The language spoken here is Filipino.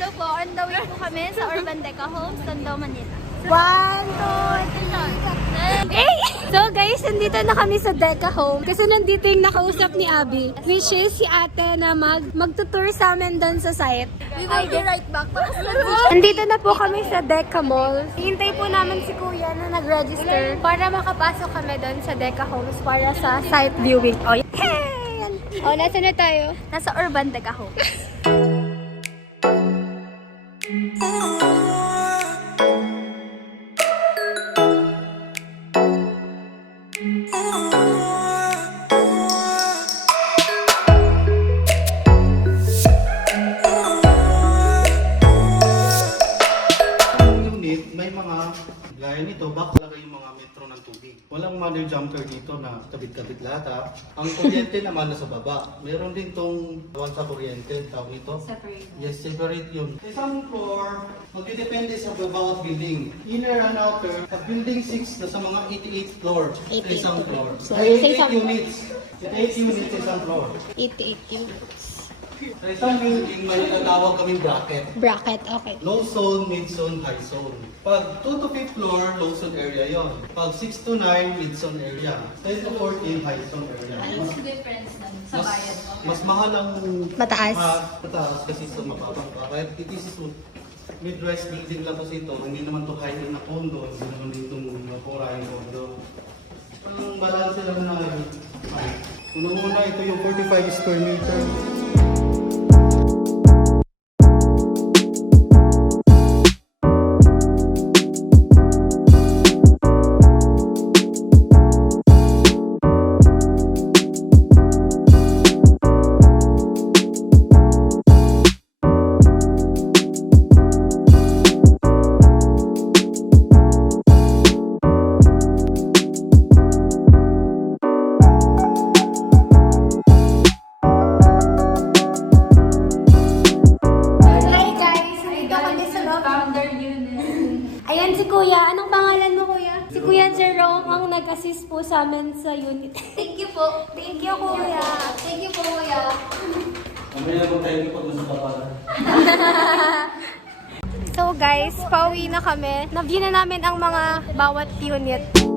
Hello po, on the way po kami sa Urban Deca Homes, Tondo, Manila. 1, 2, 3. Hey! So guys, nandito na kami sa Deca Home kasi nandito yung nakausap ni Abby, which is si ate na magtutour sa amin doon sa site. We will be right back. Nandito na po kami sa Deca Mall. Hintay po namin si kuya na nag-register para makapasok kami doon sa Deca Homes para sa site viewing. Oh, hey! Oh, nasa na tayo? Nasa Urban Deca Homes. Gaya nito, baka talaga yung mga metro ng tubig. Walang mother jumper dito na kabit-kabit lahat ha. Ang kuryente naman nasa baba. Meron din tong buwan sa kuryente. Tawag ito? Separate. Yes, separate yun. Isang floor, magdidepende sa bawat building. Inner and outer, pag building 6 na sa mga 88th floor. 88. Isang floor. So, Ay, sa 88 isang- units. 8 units isang floor. 88 units. Sa isang building, may natawag kaming bracket. Bracket, okay. Low zone, mid zone, high zone. Pag 2 to 5th floor, low zone area yon. Pag 6 to 9, mid zone area. 10 to 14, high zone area. Anong difference nun sa bayan mo? Mas mahal ang Mataas. mataas kasi sa mababang pa. Kaya this is mid-rise building lang kasi ito. Hindi naman to high-end na condo. Hindi naman dito mapura yung condo. Ang balance lang na unang-una ito yung 45 square meter. Ayan si Kuya. Anong pangalan mo, Kuya? Si Kuya Jerome ang nag-assist po sa amin sa unit. Thank you po. Thank you, Kuya. Thank you po, kuya. Mamaya mo tayo pag nasa baba. So guys, pauwi na kami. Na-view na namin ang mga bawat unit.